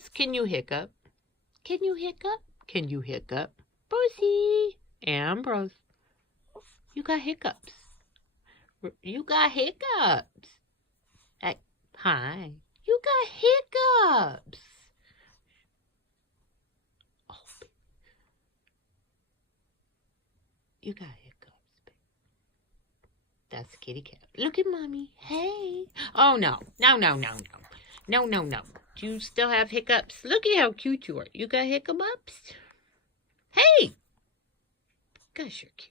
hiccups? Can you hiccup? Can you hiccup? Can you hiccup? Brosie. Ambrose. You got hiccups. You got hiccups. Hey, hi. You got hiccups. Oh, you got hiccups. That's kitty cat. Look at mommy. Hey. Oh, no. No, no, no, no. No, no, no. Do you still have hiccups? Look at how cute you are. You got hiccups? Hey. Gosh, you're cute.